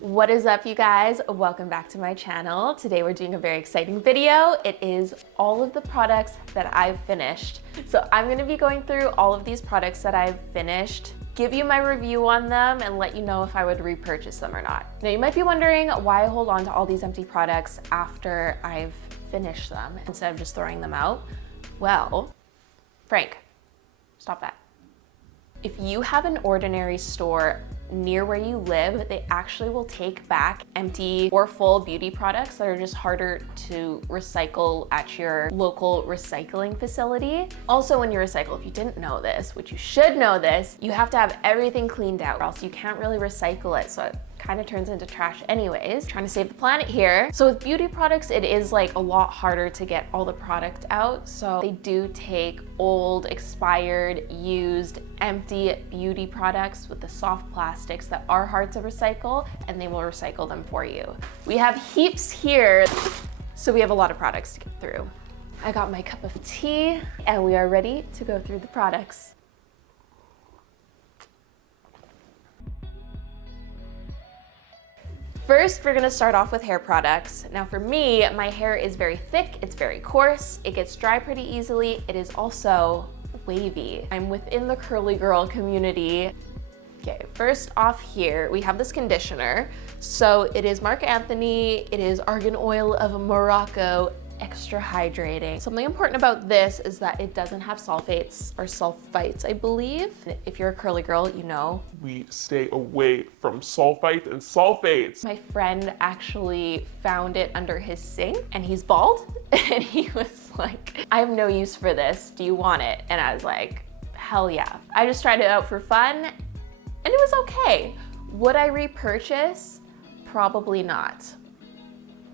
What is up, you guys? Welcome back to my channel. Today we're doing a very exciting video. It is all of the products that I've finished. So I'm gonna be going through all of these products that I've finished, give you my review on them, and let you know if I would repurchase them or not. Now you might be wondering why I hold on to all these empty products after I've finished them instead of just throwing them out. Well, Frank, stop that. If you have an ordinary store near where you live, they actually will take back empty or full beauty products that are just harder to recycle at your local recycling facility. Also, when you recycle, if you didn't know this, which you should know this, you have to have everything cleaned out or else you can't really recycle it. So it kind of turns into trash anyways. Trying to save the planet here. So with beauty products, it is like a lot harder to get all the product out. So they do take old, expired, used, empty beauty products with the soft plastics that are hard to recycle, and they will recycle them for you. We have heaps here, so we have a lot of products to get through. I got my cup of tea, and we are ready to go through the products. First, we're gonna start off with hair products. Now for me, my hair is very thick, it's very coarse, it gets dry pretty easily, it is also wavy. I'm within the curly girl community. Okay, first off here, we have this conditioner. So it is Marc Anthony, it is Argan Oil of Morocco, extra hydrating. Something important about this is that it doesn't have sulfates or sulfites, I believe. If you're a curly girl, you know. We stay away from sulfite and sulfates. My friend actually found it under his sink and he's bald and he was like, I have no use for this. Do you want it? And I was like, hell yeah. I just tried it out for fun and it was okay. Would I repurchase? Probably not.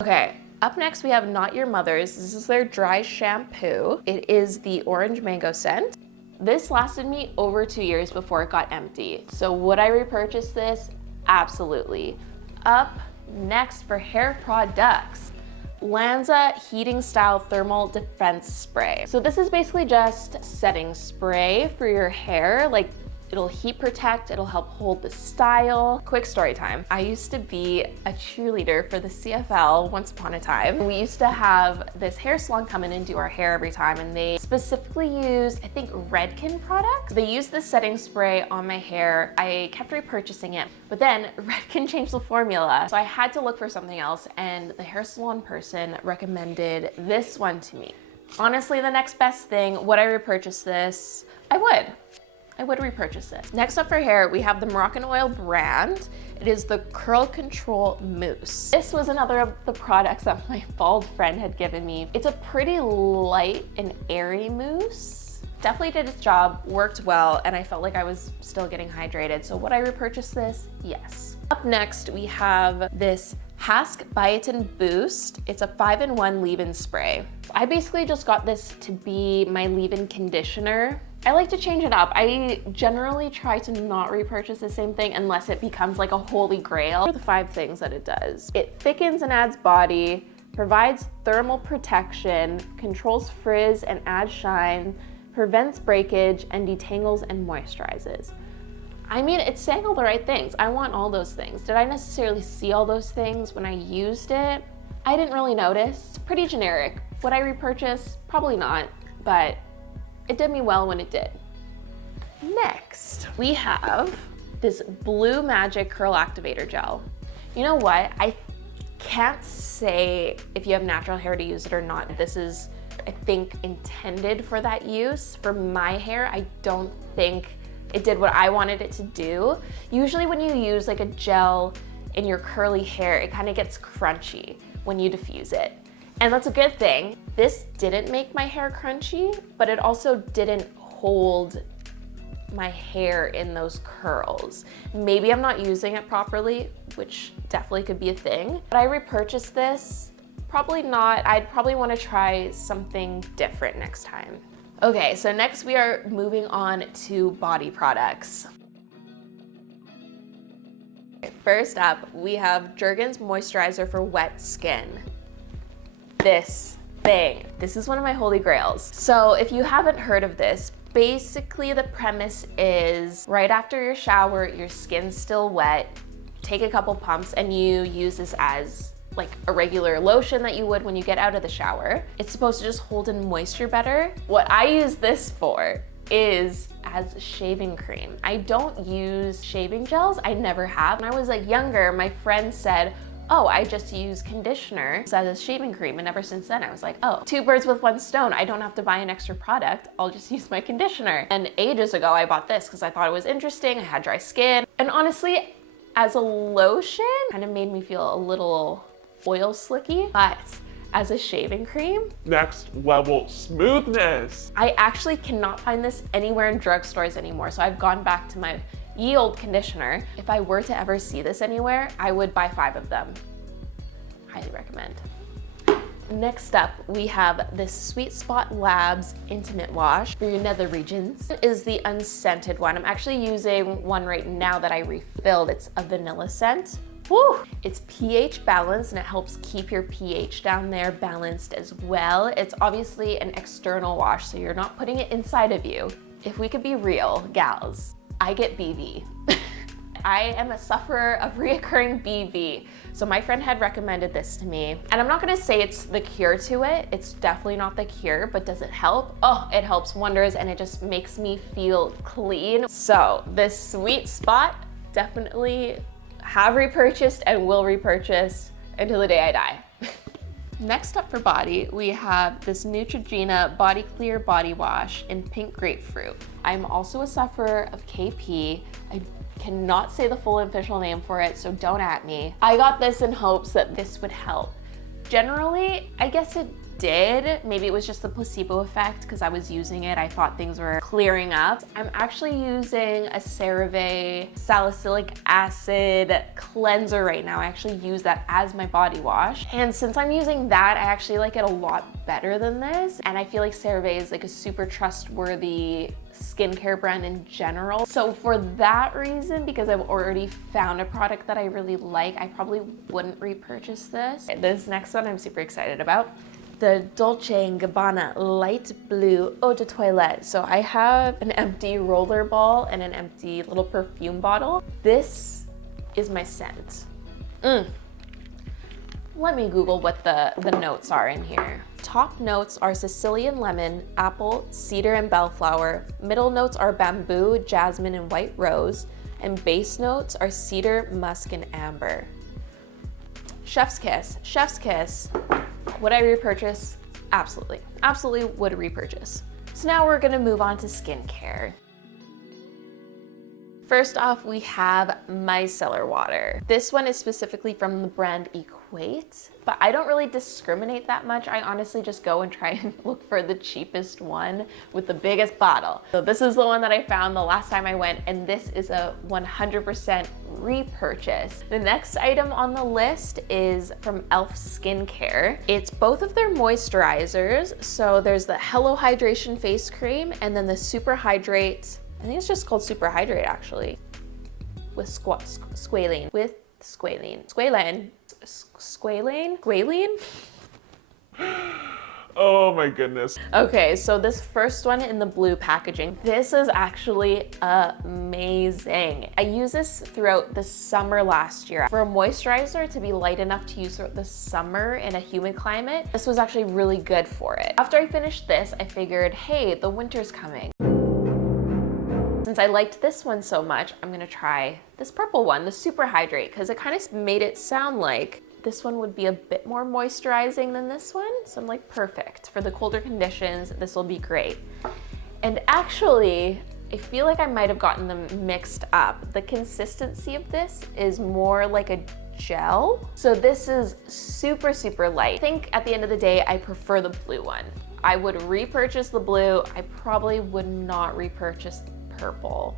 Okay. Up next, we have Not Your Mother's. This is their dry shampoo. It is the orange mango scent. This lasted me over 2 years before it got empty. So would I repurchase this? Absolutely. Up next for hair products, Lanza Heating Style Thermal Defense Spray. So this is basically just setting spray for your hair. Like, it'll heat protect, it'll help hold the style. Quick story time. I used to be a cheerleader for the CFL once upon a time. We used to have this hair salon come in and do our hair every time, and they specifically used, I think, Redken products. They used this setting spray on my hair. I kept repurchasing it, but then Redken changed the formula. So I had to look for something else, and the hair salon person recommended this one to me. Honestly, the next best thing, would I repurchase this? I would repurchase this. Next up for hair, we have the Moroccan Oil brand. It is the Curl Control Mousse. This was another of the products that my bald friend had given me. It's a pretty light and airy mousse. Definitely did its job, worked well, and I felt like I was still getting hydrated. So would I repurchase this? Yes. Up next, we have this Hask Biotin Boost. It's a 5-in-1 leave-in spray. I basically just got this to be my leave-in conditioner. I like to change it up. I generally try to not repurchase the same thing unless it becomes like a holy grail. Here are the 5 things that it does. It thickens and adds body, provides thermal protection, controls frizz and adds shine, prevents breakage, and detangles and moisturizes. I mean, it's saying all the right things. I want all those things. Did I necessarily see all those things when I used it? I didn't really notice. It's pretty generic. Would I repurchase? Probably not, but it did me well when it did. Next, we have this Blue Magic Curl Activator Gel. You know what? I can't say if you have natural hair to use it or not. This is, I think, intended for that use. For my hair, I don't think it did what I wanted it to do. Usually when you use like a gel in your curly hair, it kind of gets crunchy when you diffuse it. And that's a good thing. This didn't make my hair crunchy, but it also didn't hold my hair in those curls. Maybe I'm not using it properly, which definitely could be a thing. But I repurchased this? Probably not. I'd probably want to try something different next time. Okay, so next we are moving on to body products. First up, we have Jergens Moisturizer for Wet Skin. This thing. This is one of my holy grails. So if you haven't heard of this, basically the premise is right after your shower, your skin's still wet, take a couple pumps and you use this as like a regular lotion that you would when you get out of the shower. It's supposed to just hold in moisture better. What I use this for is as shaving cream. I don't use shaving gels, I never have. When I was like younger, my friend said, oh, I just use conditioner as a shaving cream. And ever since then, I was like, oh, two birds with one stone. I don't have to buy an extra product. I'll just use my conditioner. And ages ago, I bought this because I thought it was interesting. I had dry skin. And honestly, as a lotion, kind of made me feel a little oil slicky, but as a shaving cream, next level smoothness. I actually cannot find this anywhere in drugstores anymore. So I've gone back to my ye old conditioner. If I were to ever see this anywhere, I would buy 5 of them. Highly recommend. Next up, we have this Sweet Spot Labs Intimate Wash for your nether regions. This is the unscented one. I'm actually using one right now that I refilled. It's a vanilla scent. Woo! It's pH balanced and it helps keep your pH down there balanced as well. It's obviously an external wash, so you're not putting it inside of you. If we could be real, gals, I get BV. I am a sufferer of reoccurring BV. So my friend had recommended this to me. And I'm not gonna say it's the cure to it. It's definitely not the cure, but does it help? Oh, it helps wonders and it just makes me feel clean. So this Sweet Spot, definitely have repurchased and will repurchase until the day I die. Next up for body, we have this Neutrogena Body Clear Body Wash in Pink Grapefruit. I'm also a sufferer of KP. I cannot say the full official name for it, so don't at me. I got this in hopes that this would help. Generally, I guess it did. Maybe it was just the placebo effect because I was using it. I thought things were clearing up. I'm actually using a CeraVe salicylic acid cleanser right now. I actually use that as my body wash. And since I'm using that, I actually like it a lot better than this. And I feel like CeraVe is like a super trustworthy skincare brand in general. So for that reason, because I've already found a product that I really like, I probably wouldn't repurchase this. This next one I'm super excited about. The Dolce & Gabbana Light Blue Eau de Toilette. So I have an empty roller ball and an empty little perfume bottle. This is my scent. Let me Google what the notes are in here. Top notes are Sicilian lemon, apple, cedar, and bellflower. Middle notes are bamboo, jasmine, and white rose. And base notes are cedar, musk, and amber. Chef's kiss, chef's kiss. Would I repurchase? Absolutely. Absolutely would repurchase. So now we're gonna move on to skincare. First off, we have micellar water. This one is specifically from the brand Equate, but I don't really discriminate that much. I honestly just go and try and look for the cheapest one with the biggest bottle. So this is the one that I found the last time I went, and this is a 100% repurchase. The next item on the list is from e.l.f. Skincare. It's both of their moisturizers. So there's the Hello Hydration Face Cream and then the Super Hydrate, I think it's just called Super Hydrate actually, with squalene. Oh my goodness. Okay, so this first one in the blue packaging, this is actually amazing. I used this throughout the summer last year. For a moisturizer to be light enough to use throughout the summer in a humid climate, this was actually really good for it. After I finished this, I figured, hey, the winter's coming. Since I liked this one so much, I'm gonna try this purple one, the Super Hydrate, because it kind of made it sound like this one would be a bit more moisturizing than this one. So I'm like, perfect. For the colder conditions, this will be great. And actually, I feel like I might have gotten them mixed up. The consistency of this is more like a gel. So this is super, super light. I think at the end of the day, I prefer the blue one. I would repurchase the blue. I probably would not repurchase the purple.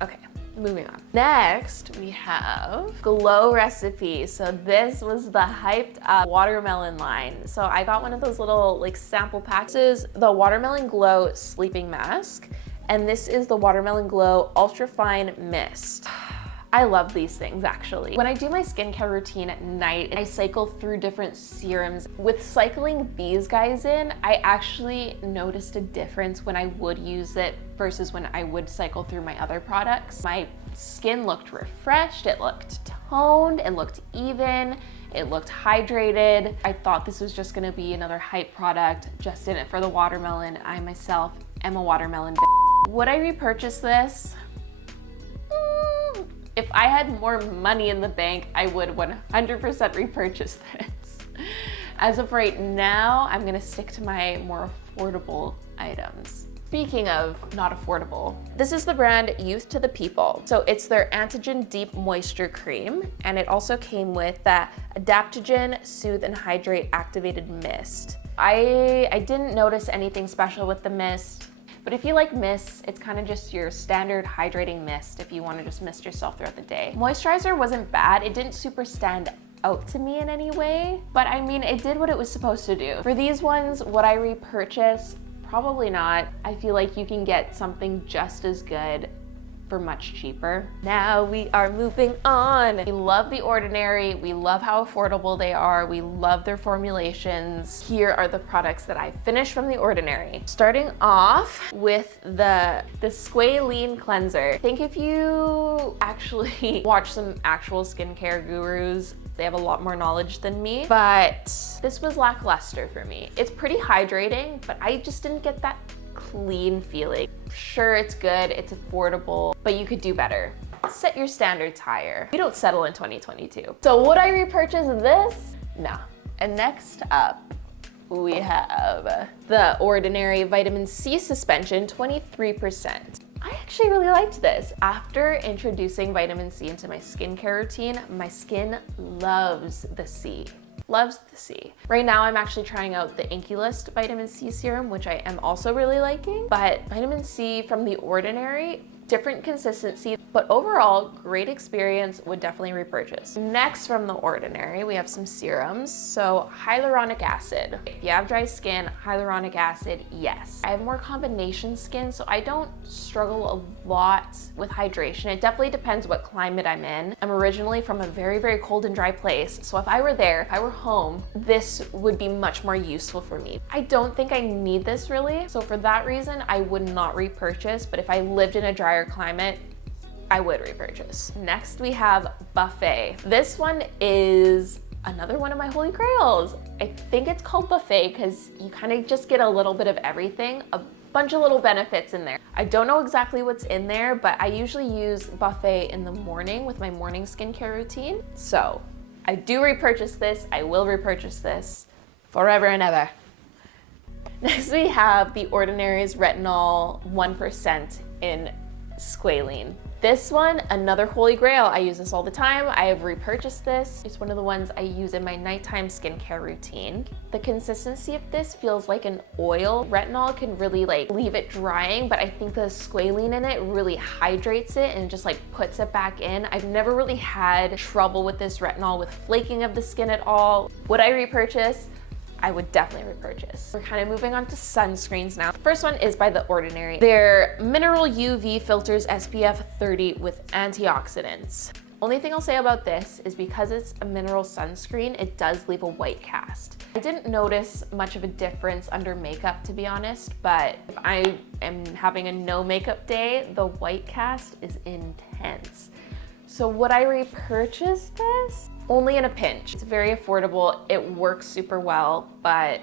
Okay. Moving on. Next, we have Glow Recipe. So this was the hyped up watermelon line. So I got one of those little like sample packs. This is the Watermelon Glow Sleeping Mask. And this is the Watermelon Glow Ultra Fine Mist. I love these things actually. When I do my skincare routine at night, I cycle through different serums. With cycling these guys in, I actually noticed a difference when I would use it versus when I would cycle through my other products. My skin looked refreshed, it looked toned, it looked even, it looked hydrated. I thought this was just gonna be another hype product, just in it for the watermelon. I myself am a watermelon bitch. Would I repurchase this? If I had more money in the bank, I would 100% repurchase this. As of right now, I'm gonna stick to my more affordable items. Speaking of not affordable, this is the brand Youth to the People. So it's their Antigen Deep Moisture Cream, and it also came with that Adaptogen Soothe and Hydrate Activated Mist. I didn't notice anything special with the mist, but if you like mists, it's kind of just your standard hydrating mist if you want to just mist yourself throughout the day. Moisturizer wasn't bad. It didn't super stand out to me in any way, but I mean, it did what it was supposed to do. For these ones, would I repurchase? Probably not. I feel like you can get something just as good for much cheaper. Now we are moving on. We love The Ordinary. We love how affordable they are. We love their formulations. Here are the products that I finished from The Ordinary. Starting off with the Squalene Cleanser. I think if you actually watch some actual skincare gurus, they have a lot more knowledge than me, but this was lackluster for me. It's pretty hydrating, but I just didn't get that clean feeling. Sure, it's good, it's affordable, but you could do better. Set your standards higher. We don't settle in 2022. So would I repurchase this? No. And next up, we have The Ordinary Vitamin C Suspension, 23%. I actually really liked this. After introducing vitamin C into my skincare routine, my skin loves the C. Loves the C. Right now, I'm actually trying out the Inkey List Vitamin C Serum, which I am also really liking. But vitamin C from The Ordinary, different consistency, but overall, great experience, would definitely repurchase. Next from The Ordinary, we have some serums. So hyaluronic acid. If you have dry skin, hyaluronic acid, yes. I have more combination skin, so I don't struggle a lot with hydration. It definitely depends what climate I'm in. I'm originally from a very, very cold and dry place, so if I were there, if I were home, this would be much more useful for me. I don't think I need this really, so for that reason, I would not repurchase, but if I lived in a drier climate, I would repurchase. Next, we have Buffet. This one is another one of my holy grails. I think it's called Buffet because you kind of just get a little bit of everything, a bunch of little benefits in there. I don't know exactly what's in there, but I usually use Buffet in the morning with my morning skincare routine. So I do repurchase this. I will repurchase this forever and ever. Next, we have The Ordinary's Retinol 1% in Squalene. This one, another holy grail. I use this all the time. I have repurchased this. It's one of the ones I use in my nighttime skincare routine. The consistency of this feels like an oil. Retinol can really leave it drying, but I think the squalene in it really hydrates it and just puts it back in. I've never really had trouble with this retinol with flaking of the skin at all. Would I repurchase? I would definitely repurchase. We're kind of moving on to sunscreens now. The first one is by The Ordinary. Their Mineral UV Filters SPF 30 with antioxidants. Only thing I'll say about this is because it's a mineral sunscreen, it does leave a white cast. I didn't notice much of a difference under makeup, to be honest, but if I am having a no makeup day, the white cast is intense. So would I repurchase this? Only in a pinch. It's very affordable, it works super well, but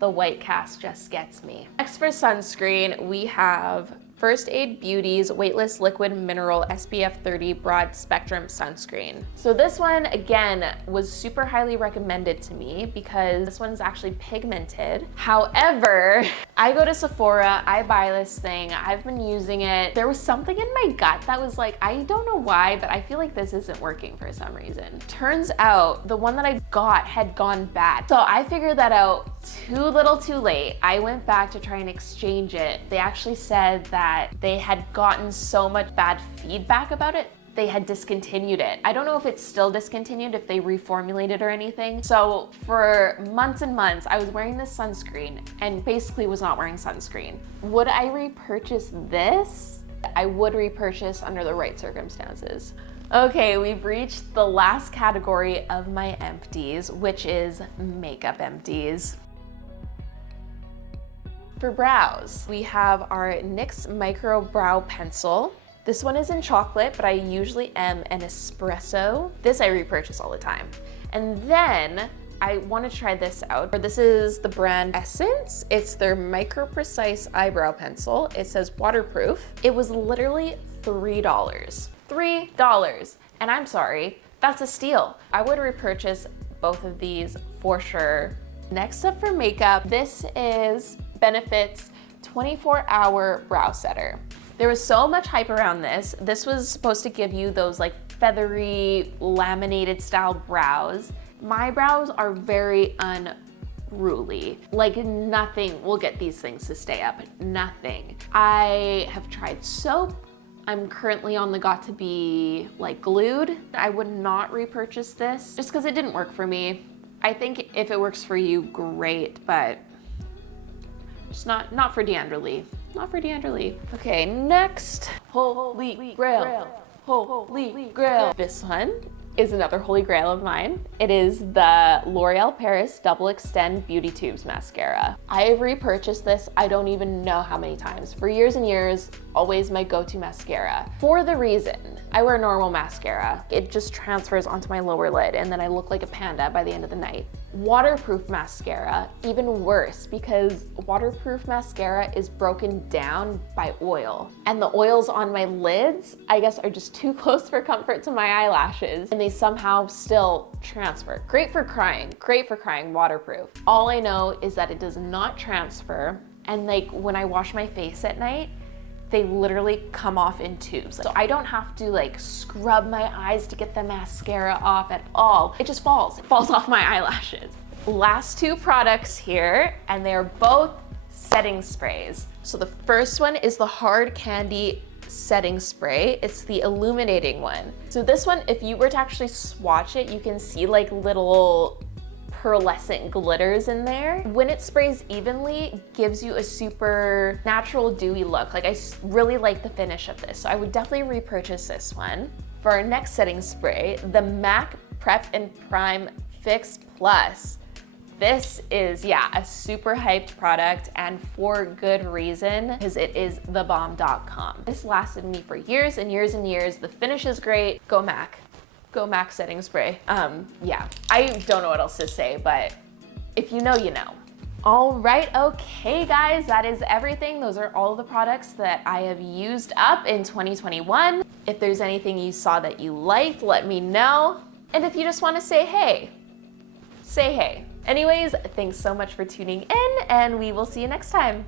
the white cast just gets me. Next for sunscreen, we have First Aid Beauty's Weightless Liquid Mineral SPF 30 Broad Spectrum Sunscreen. So this one, again, was super highly recommended to me because this one's actually pigmented. However, I go to Sephora, I buy this thing, I've been using it. There was something in my gut that was like, I don't know why, but I feel like this isn't working for some reason. Turns out the one that I got had gone bad. So I figured that out too little too late. I went back to try and exchange it. They actually said that they had gotten so much bad feedback about it, they had discontinued it. I don't know if it's still discontinued, if they reformulated or anything. So for months and months, I was wearing this sunscreen and basically was not wearing sunscreen. Would I repurchase this? I would repurchase under the right circumstances. Okay, we've reached the last category of my empties, which is makeup empties. For brows, we have our NYX Micro Brow Pencil. This one is in chocolate, but I usually am an espresso. This I repurchase all the time. And then I want to try this out. This is the brand Essence. It's their Micro Precise Eyebrow Pencil. It says waterproof. It was literally $3. $3. And I'm sorry, that's a steal. I would repurchase both of these for sure. Next up for makeup, this is Benefit's 24-hour brow setter. There was so much hype around this. This was supposed to give you those like feathery, laminated style brows. My brows are very unruly. Like nothing will get these things to stay up, nothing. I have tried soap. I'm currently on the got to be like glued. I would not repurchase this just because it didn't work for me. I think if it works for you, great, but just not for Deandra Lee. Not for Deandra Lee. Okay, next, Holy Grail. Holy Grail. This one is another holy grail of mine. It is the L'Oreal Paris Double Extend Beauty Tubes Mascara. I have repurchased this, I don't even know how many times. For years and years, always my go-to mascara. For the reason, I wear normal mascara. It just transfers onto my lower lid and then I look like a panda by the end of the night. Waterproof mascara, even worse, because waterproof mascara is broken down by oil. And the oils on my lids, I guess, are just too close for comfort to my eyelashes, and they somehow still transfer. Great for crying, waterproof. All I know is that it does not transfer, and like when I wash my face at night, they literally come off in tubes. So I don't have to like scrub my eyes to get the mascara off at all. It just falls. It falls off my eyelashes. Last two products here, and they're both setting sprays. So the first one is the Hard Candy setting spray. It's the illuminating one. So this one, if you were to actually swatch it, you can see like little pearlescent glitters in there. When it sprays evenly, it gives you a super natural dewy look. Like I really like the finish of this, so I would definitely repurchase this one. For our next setting spray, the MAC Prep and Prime Fix Plus. This is, yeah, a super hyped product, and for good reason, because it is thebomb.com. This lasted me for years and years and years. The finish is great. Go MAC. Go MAC setting spray. Yeah, I don't know what else to say, but if you know, you know. All right, okay guys, that is everything. Those are all the products that I have used up in 2021. If there's anything you saw that you liked, let me know. And if you just want to say hey, say hey. Anyways, thanks so much for tuning in, and we will see you next time.